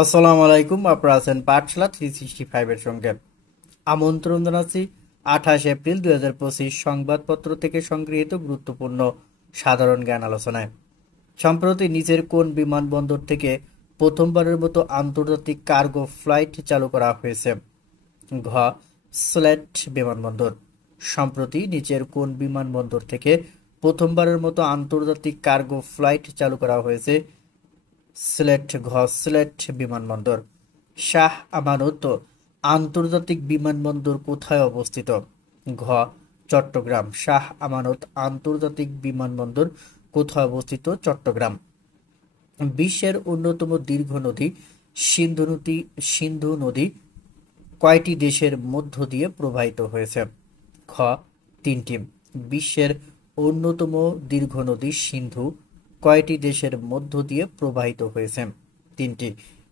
আসসালামু আলাইকুম। আপনারা আছেন পাঠশালা 365 এর সঙ্গে। আমন্ত্রণ জানাচ্ছি 28 এপ্রিল 2025 সংবাদপত্র থেকে সংগৃহীত গুরুত্বপূর্ণ সাধারণ জ্ঞান আলোচনায়। সম্প্রতি নিচের কোন বিমানবন্দর থেকে প্রথমবারের মতো আন্তর্জাতিক কার্গো ফ্লাইট চালু করা হয়েছে? ঘ. সিলেট বিমানবন্দর। সম্প্রতি নিচের কোন বিমানবন্দর থেকে প্রথমবারের মতো আন্তর্জাতিক কার্গো ফ্লাইট চালু করা হয়েছে? সিলেট। ঘ. সিলেট বিমানবন্দর। শাহ আমানত আন্তর্জাতিক বিমানবন্দর কোথায় অবস্থিত? ঘ. চট্টগ্রাম। শাহ আমানত আন্তর্জাতিক বিমানবন্দর কোথায় অবস্থিত? চট্টগ্রাম। বিশ্বের অন্যতম দীর্ঘ নদী সিন্ধু নদী কয়টি দেশের মধ্য দিয়ে প্রবাহিত হয়েছে? খ. 3টি। বিশ্বের অন্যতম দীর্ঘ নদী সিন্ধু কয়টি দেশের মধ্য দিয়ে প্রবাহিত হয়েছে? 3টি।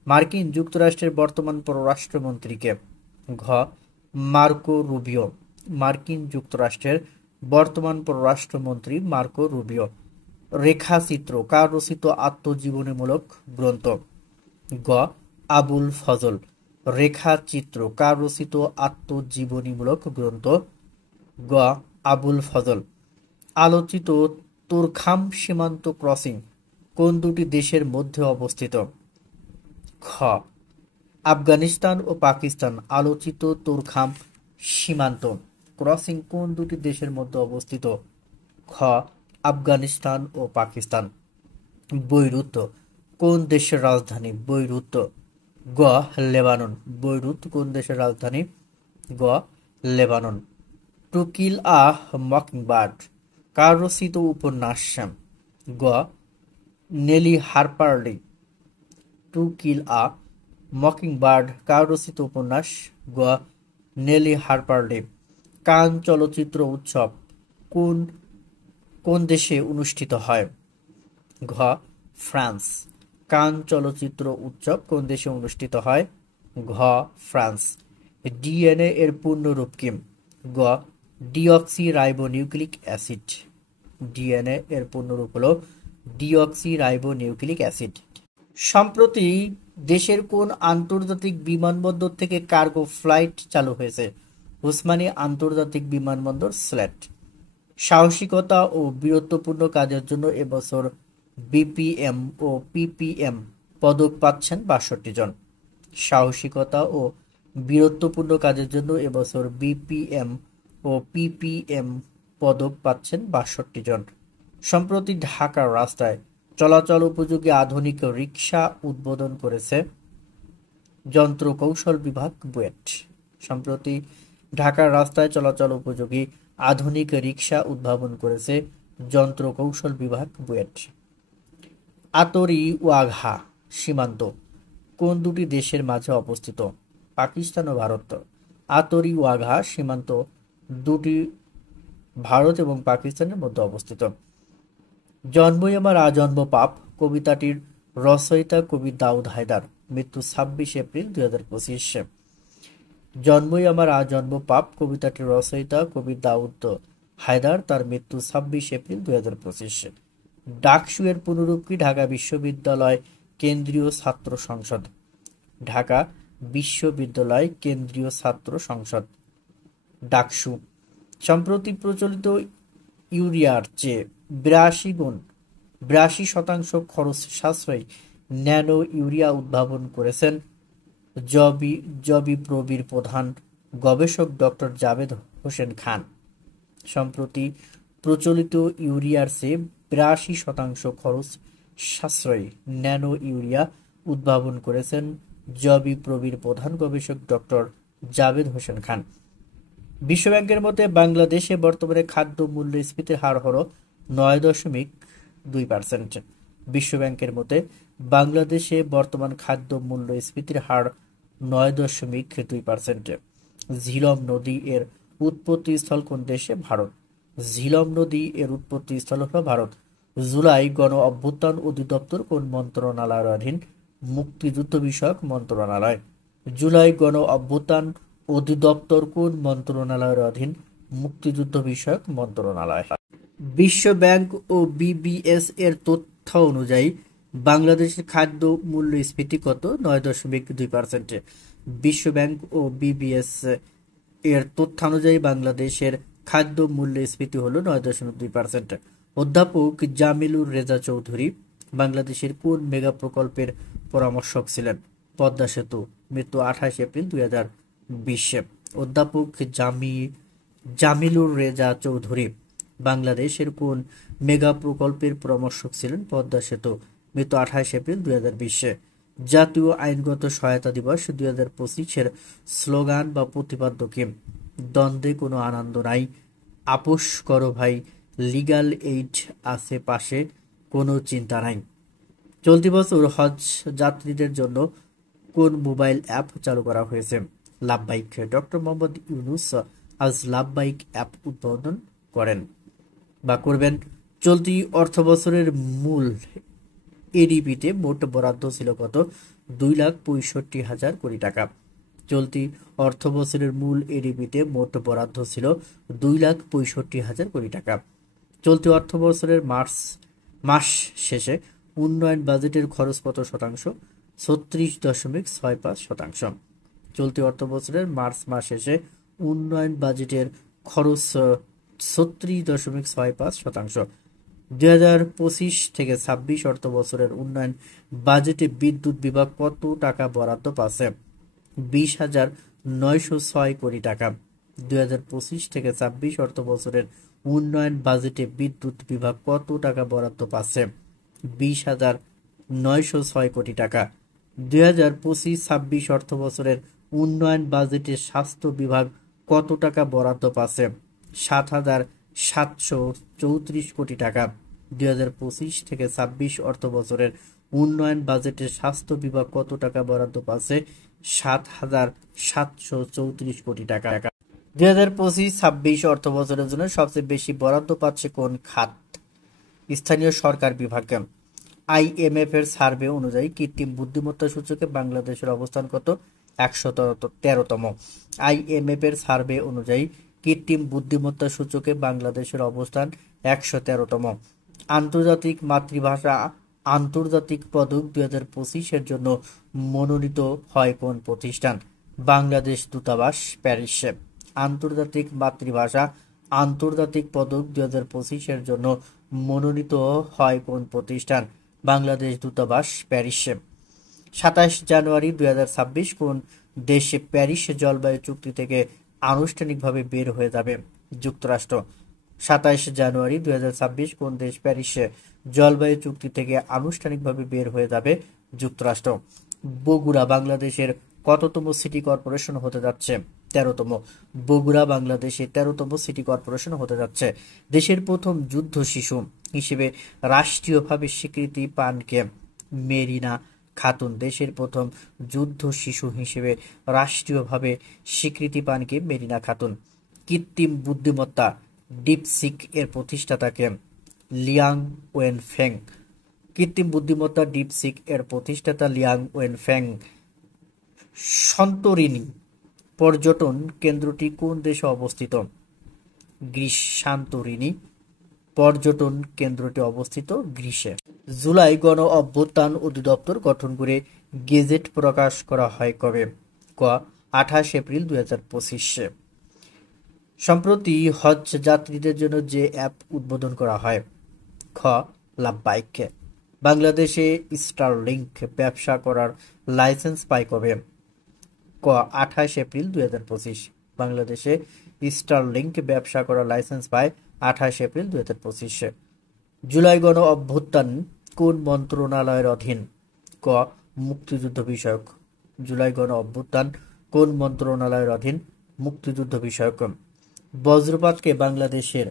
মার্কিন যুক্তরাষ্ট্রের বর্তমান পররাষ্ট্রমন্ত্রীকে? ঘ. Marco Rubio. মার্কিন যুক্তরাষ্ট্রের বর্তমান পররাষ্ট্রমন্ত্রী মার্কো রুবিও। রেখাচিত্র কার রচিত আত্মজীবনীমূলক গ্রন্থ? গ. আবুল ফজল। রেখাচিত্র কার রচিত আত্মজীবনীমূলক গ্রন্থ? গ. আবুল ফজল। আলোচিত তোরখাম সীমান্ত ক্রসিং কোন দুটি দেশের মধ্যে অবস্থিত? খ. আফগানিস্তান ও পাকিস্তান। আলোচিত তোরখাম সীমান্ত ক্রসিং কোন দুটি দেশের মধ্যে অবস্থিত? খ. আফগানিস্তান ও পাকিস্তান। বৈরুত কোন দেশের রাজধানী? বৈরুত। গ. লেবানন। বৈরুত কোন দেশের রাজধানী? গ. Lebanon. To kill a mockingbird কার রচিত উপন্যাস? গ. Nelle Harper Lee. To kill a mockingbird কার রচিত উপন্যাস? গ. Nelle Harper Lee. কান চলচ্চিত্র উৎসব কোন কোন দেশে অনুষ্ঠিত হয়? ঘ. ফ্রান্স। কান চলচ্চিত্র উৎসব কোন দেশে অনুষ্ঠিত হয়? ঘ. ফ্রান্স। ডিএনএ এর পূর্ণরূপ কি? গ. Deoxy ribonucleic acid. ডিএনএ এর পূর্ণরূপ হলো ডিঅক্সি রাইবোনিউক্লিক অ্যাসিড। সম্প্রতি দেশের কোন আন্তর্জাতিক বিমানবন্দর থেকে কার্গো ফ্লাইট চালু হয়েছে? ওসমানী আন্তর্জাতিক বিমানবন্দর, সিলেট। সাহসিকতা ও বীরত্বপূর্ণ কাজের জন্য এবছর বিপিএম ও পিপিএম পদক পাচ্ছেন 62 জন। সাহসিকতা ও বীরত্বপূর্ণ কাজের জন্য এবছর বিপিএম ও পিপিএম পদক পাচ্ছেন 62 জন। সম্প্রতি ঢাকার রাস্তায় চলাচল উপযোগী আধুনিক রিকশা উদ্বোধন করেছে যন্ত্র কৌশল বিভাগ, বুয়েট। সম্প্রতি ঢাকার রাস্তায় চলাচল উপযোগী আধুনিক রিকশা উদ্ভাবন করেছে যন্ত্র কৌশল বিভাগ, বুয়েট। আতরি ওয়াঘা সীমান্ত কোন দুটি দেশের মাঝে অবস্থিত? পাকিস্তান ও ভারত। আতরি ওয়াঘা সীমান্ত দুটি ভারত এবং পাকিস্তানের মধ্যে অবস্থিত। জন্মই আমার আজন্ম পাপ কবিতাটির রচয়িতা কবি দাউদ হায়দার। মৃত্যু 26 এপ্রিল 2025। জন্মই আমার আজন্ম পাপ কবিতাটির রচয়িতা কবি দাউদ হায়দার। তার মৃত্যু 26 এপ্রিল 2025। ডাকসু এর পুনরূপ কি? ঢাকা বিশ্ববিদ্যালয় কেন্দ্রীয় ছাত্র সংসদ। ঢাকা বিশ্ববিদ্যালয় কেন্দ্রীয় ছাত্র সংসদ, ডাকসু। সম্প্রতি প্রচলিত ইউরিয়ার চেয়ে 82% খরচ সাশ্রয়ী ন্যানো ইউরিয়া উদ্ভাবন করেছেন জবিপ্রবির প্রধান গবেষক ডক্টর জাভেদ হোসেন খান। সম্প্রতি প্রচলিত ইউরিয়ার চেয়ে 82% খরচ সাশ্রয়ী ন্যানো ইউরিয়া উদ্ভাবন করেছেন জবিপ্রবির প্রধান গবেষক ডক্টর জাভেদ হোসেন খান। বিশ্বব্যাংকের মতে বাংলাদেশে বর্তমানে খাদ্য মূল্যস্ফীতির হার হল 9.2%। বিশ্বব্যাংকের মতে বাংলাদেশে বর্তমান খাদ্য মূল্যস্ফীতির হার 9.2%। ঝিলম নদী এর উৎপত্তিস্থল কোন দেশে? ভারত। ঝিলম নদী এর উৎপত্তিস্থল হল ভারত। জুলাই গণ অভ্যুত্থান অধিদপ্তর কোন মন্ত্রণালয়ের অধীন? মুক্তিযুদ্ধ বিষয়ক মন্ত্রণালয়। জুলাই গণ অভ্যুত্থান অধিদপ্তর কোন মন্ত্রণালয়ের অধীন? মুক্তিযুদ্ধ বিষয়ক মন্ত্রণালয়। বিশ্ব ব্যাংক ও বিবিএস এর তথ্য অনুযায়ী বাংলাদেশের খাদ্য মূল্যস্ফীতি কত? 9.2%। বিশ্বব্যাংক ও বিবিএস এর তথ্যানুযায়ী বাংলাদেশের খাদ্য মূল্যস্ফীতি হলো 9.2%। অধ্যাপক জামিলুর রেজা চৌধুরী বাংলাদেশের কোন মেগা প্রকল্পের পরামর্শক ছিলেন? পদ্মা সেতু। মৃত্যু 28 এপ্রিল 2020। অধ্যাপক জামিলুর রেজা চৌধুরী বাংলাদেশের কোন মেগা প্রকল্পের পরামর্শক ছিলেন? পদ্মা সেতু। মৃত্যু 28 এপ্রিল 2020। জাতীয় আইনগত সহায়তা দিবস 2025-এর স্লোগান বা প্রতিপাদ্য কি? দ্বন্দ্বে কোনো আনন্দ নাই, আপোষ করো ভাই, লিগ্যাল এইড আছে পাশে, কোনো চিন্তা নাই। চলতি বছর হজ যাত্রীদের জন্য কোন মোবাইল অ্যাপ চালু করা হয়েছে? লাভবাইক। ডক্টর মোহাম্মদ ইউনূস আজ লাভবাইক অ্যাপ উদ্বোধন করেন বা করবেন। চলতি অর্থবছরের মূল এডিপিতে মোট বরাদ্দ ছিল কত? 2,65,000 কোটি টাকা। চলতি অর্থবছরের মূল এডিপিতে মোট বরাদ্দ ছিল 2,65,000 কোটি টাকা। চলতি অর্থবছরের মাস শেষে উন্নয়ন বাজেটের খরচ কত শতাংশ? 36.65%। চলতি অর্থবছরের মার্চ মাস শেষে উন্নয়ন বাজেটের খরচ 36.65%। 2025-26 অর্থ বছরের উন্নয়ন বাজেটে বিদ্যুৎ বিভাগ কত টাকা বরাদ্দ পাচ্ছে? 20,906 কোটি টাকা। 2025-26 অর্থ বছরের উন্নয়ন বাজেটে বিদ্যুৎ বিভাগ কত টাকা বরাদ্দ পাচ্ছে? 20,906 কোটি টাকা। 2025-26 অর্থ বছরের উন্নয়ন বাজেটে স্বাস্থ্য বিভাগ কত টাকা বরাদ্দ পাচ্ছে? 7,734 কোটি টাকা। 2025-26 অর্থ বছরের উন্নয়ন বাজেটে স্বাস্থ্য বিভাগ কত টাকা বরাদ্দ পাচ্ছে? 7,734 কোটি টাকা। 2025-26 অর্থ বছরের জন্য সবচেয়ে বেশি বরাদ্দ পাচ্ছে কোন খাত? স্থানীয় সরকার বিভাগ। IMF এর সার্ভে অনুযায়ী কৃত্রিম বুদ্ধিমত্তা সূচকে বাংলাদেশের অবস্থান কত? 113তম। IMF এর সার্ভে অনুযায়ী কৃত্রিম বুদ্ধিমত্তা সূচকে বাংলাদেশের অবস্থান 113তম। আন্তর্জাতিক মাতৃভাষা আন্তর্জাতিক পদক 2025-এর জন্য মনোনীত হয় কোন প্রতিষ্ঠান? বাংলাদেশ দূতাবাস, প্যারিস। আন্তর্জাতিক মাতৃভাষা আন্তর্জাতিক পদক 2025-এর জন্য মনোনীত হয় কোন প্রতিষ্ঠান? বাংলাদেশ দূতাবাস, প্যারিস। 27 জানুয়ারি 2026 কোন দেশ প্যারিস জলবায়ু চুক্তি থেকে আনুষ্ঠানিকভাবে বের হয়ে যাবে? যুক্তরাষ্ট্র। 27 জানুয়ারি 2026 কোন দেশ প্যারিস জলবায়ু চুক্তি থেকে আনুষ্ঠানিকভাবে বের হয়ে যাবে? যুক্তরাষ্ট্র। বগুড়া বাংলাদেশের কততম সিটি কর্পোরেশন হতে যাচ্ছে? 13তম। বগুড়া বাংলাদেশের 13তম সিটি কর্পোরেশন হতে যাচ্ছে। দেশের প্রথম যুদ্ধ শিশু হিসেবে রাষ্ট্রীয়ভাবে স্বীকৃতি পান কে? মেরিনা খাতুন। দেশের প্রথম যুদ্ধ শিশু হিসেবে রাষ্ট্রীয়ভাবে স্বীকৃতি পান কে? মেরিনা খাতুন। কৃত্রিম বুদ্ধিমত্তা ডিপসিক এর প্রতিষ্ঠাতা কে? লিয়াং ওয়েনফেং। কৃত্রিম বুদ্ধিমত্তা ডিপসিক এর প্রতিষ্ঠাতা লিয়াং ওয়েনফেং। সন্তোরিনি পর্যটন কেন্দ্রটি কোন দেশে অবস্থিত? গ্রিস। সান্তোরিনি পর্যটন কেন্দ্রটি অবস্থিত গ্রিসে। জুলাই গণ অভ্যুত্থান অধিদপ্তর গঠন করে গেজেট প্রকাশ করা হয় কবে? ক 28 এপ্রিল 2025। সম্প্রতি হজ যাত্রীদের জন্য যে অ্যাপ উদ্বোধন করা হয়? খ লাভবাইক। বাংলাদেশে স্টারলিংক ব্যবসা করার লাইসেন্স পায় কবে? ক 28 এপ্রিল 2025। বাংলাদেশে স্টারলিংক ব্যবসা করার লাইসেন্স পায় 28 এপ্রিল 2025। জুলাই গণ অভ্যুত্থান কোন মন্ত্রণালয়ের অধীন? ক মুক্তিযুদ্ধ বিষয়ক। জুলাই গণ অভ্যুত্থান কোন মন্ত্রণালয়ের অধীন? মুক্তিযুদ্ধ বিষয়ক। বজ্রপাতকে বাংলাদেশের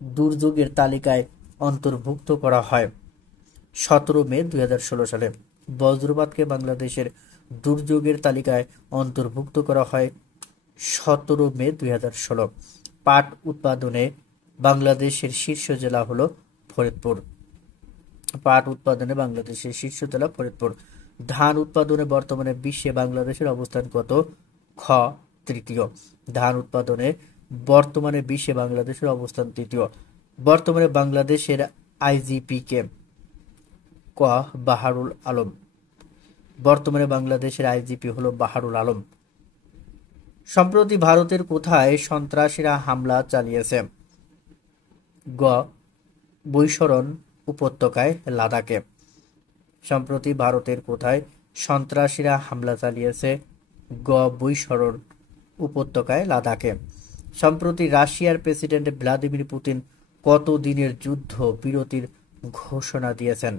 দুর্যোগের তালিকায় অন্তর্ভুক্ত করা হয় 17 মে 2016 সালে। বজ্রপাতকে বাংলাদেশের দুর্যোগের তালিকায় অন্তর্ভুক্ত করা হয় 17 মে 2016। পাট উৎপাদনে বাংলাদেশের শীর্ষ জেলা হলো ফরিদপুর। পাট উৎপাদনে বাংলাদেশের শীর্ষ জেলা ফরিদপুর। ধান উৎপাদনে বর্তমানে বিশ্বে বাংলাদেশের অবস্থান কত? খ তৃতীয়। ধান উৎপাদনে বর্তমানে বিশ্বে বাংলাদেশের অবস্থান তৃতীয়। বর্তমানে বাংলাদেশের আইজিপি কে? ক বাহারুল আলম। বর্তমানে বাংলাদেশের আইজিপি হলো বাহারুল আলম। সম্প্রতি ভারতের কোথায় সন্ত্রাসীরা হামলা চালিয়েছে? গ বৈশরণ উপত্যকায়, লাদাখে। সম্প্রতি ভারতের কোথায় সন্ত্রাসীরা হামলা চালিয়েছে? গ বৈশরণ উপত্যকায়, লাদাখে। সম্প্রতি রাশিয়ার প্রেসিডেন্ট ভ্লাদিমির পুতিন কত দিনের যুদ্ধ বিরতির ঘোষণা দিয়েছেন?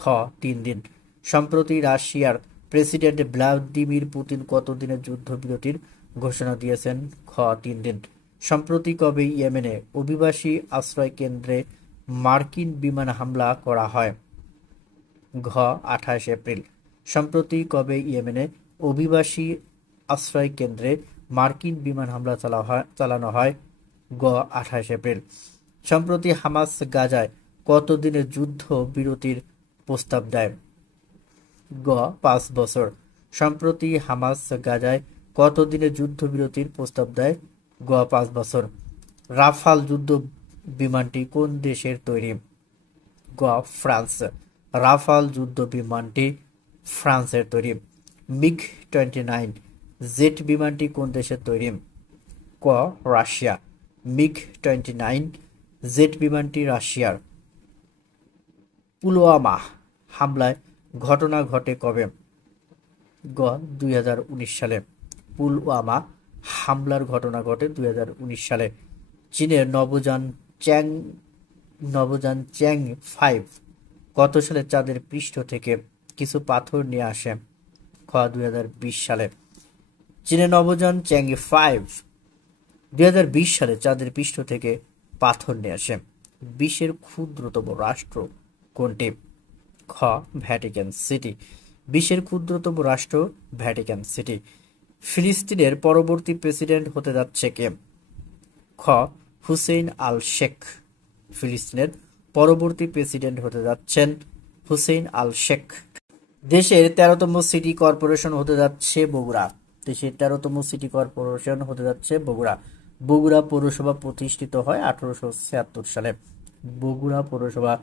খ 3 দিন। সম্প্রতি রাশিয়ার প্রেসিডেন্ট ভ্লাদিমির পুতিন কত দিনের যুদ্ধবিরতির ঘোষণা দিয়েছেন? খ 3 দিন। সম্প্রতি কবে ইয়েমেনে অভিবাসী আশ্রয় কেন্দ্রে মার্কিন বিমান হামলা করা হয়? ঘ 28 এপ্রিল। সম্প্রতি কবে ইয়েমেনে অভিবাসী আশ্রয় কেন্দ্রে মার্কিন বিমান হামলা চালানো হয়? গ 28 এপ্রিল। সম্প্রতি হামাস গাজায় কত দিনের যুদ্ধ বিরতির প্রস্তাব দেয়? গ 5 বছর। সম্প্রতি হামাস গাজায় কত দিনের যুদ্ধবিরতির প্রস্তাব দেয়? গ 5 বছর। রাফাল যুদ্ধ বিমানটি কোন দেশের তৈরি? গ ফ্রান্স। রাফাল যুদ্ধ বিমানটি ফ্রান্সের তৈরি। মিগ 29 জেট বিমানটি কোন দেশের তৈরি? ক রাশিয়া। মিগ 29 জেট বিমানটি রাশিয়ার। পুলওয়ামা হামলায় ঘটনা ঘটে কবে? গ 2019 সালে। পুলওয়ামা হামলার ঘটনা ঘটে 2019 সালে। চীনের নবযান চ্যাং 5 কত সালে চাঁদের পৃষ্ঠ থেকে কিছু পাথর নিয়ে আসে? খ 2020 সালে। চীনের নবযান চ্যাং 5 2020 সালে চাঁদের পৃষ্ঠ থেকে পাথর নিয়ে আসে। বিশ্বের ক্ষুদ্রতম রাষ্ট্র কোনটি? খ ভ্যাটিকান সিটি। বিশ্বের ক্ষুদ্রতম রাষ্ট্র ভ্যাটিকান সিটি। ফিলিস্তিনের পরবর্তী প্রেসিডেন্ট হতে যাচ্ছে কে? খ হুসেইন আল শেখ। ফিলিস্তিনের পরবর্তী প্রেসিডেন্ট হতে যাচ্ছেন হুসেইন আল শেখ। দেশের 13তম সিটি কর্পোরেশন হতে যাচ্ছে বগুড়া। দেশের 13তম সিটি কর্পোরেশন হতে যাচ্ছে বগুড়া। বগুড়া পৌরসভা প্রতিষ্ঠিত হয় 1876 সালে। বগুড়া পৌরসভা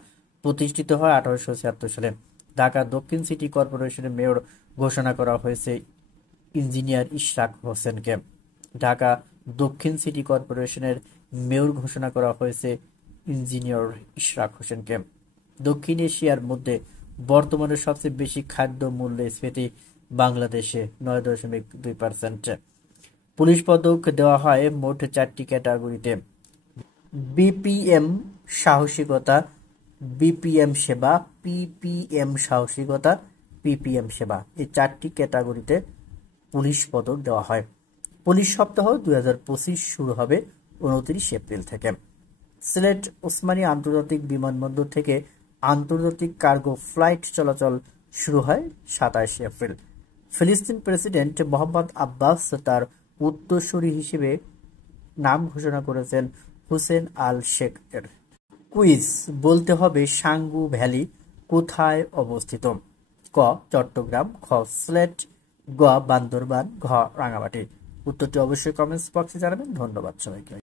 প্রতিষ্ঠিত হয় 1876 সালে। ঢাকা দক্ষিণ সিটি কর্পোরেশনের মেয়র ঘোষণা করা হয়েছে ইঞ্জিনিয়ার ইশরাক হোসেনকে। ঢাকা দক্ষিণ সিটি কর্পোরেশনের মেয়র ঘোষণা করা হয়েছে ইঞ্জিনিয়ার ইশরাক হোসেনকে। দক্ষিণ এশিয়ার মধ্যে বর্তমানে সবচেয়ে বেশি খাদ্য মূল্যস্ফীতি বাংলাদেশে 9.2%। পুলিশ পদক দেওয়া হয় মোট 4টি ক্যাটাগরিতে: বিপিএম সাহসিকতা, বিপিএম সেবা, পিপিএম সাহসিকতা, পিপিএম সেবা। এই 4টি ক্যাটাগরিতে পুলিশ পদক দেওয়া হয়। পুলিশ সপ্তাহ 2025 শুরু হবে 29 এপ্রিল থেকে। সিলেট ওসমানী আন্তর্জাতিক বিমানবন্দর থেকে আন্তর্জাতিক কার্গো ফ্লাইট চলাচল শুরু হয় 27 এপ্রিল। ফিলিস্তিন প্রেসিডেন্ট মোহাম্মদ আব্বাস তার উত্তরসূরি হিসেবে নাম ঘোষণা করেছেন হুসেন আল শেখ এর। কুইজ বলতে হবে সাঙ্গু ভ্যালি কোথায় অবস্থিত? ক চট্টগ্রাম, খ সিলেট, গ বান্দরবান, ঘ রাঙামাটি। উত্তরটি অবশ্যই কমেন্টস বক্সে জানাবেন। ধন্যবাদ সবাইকে।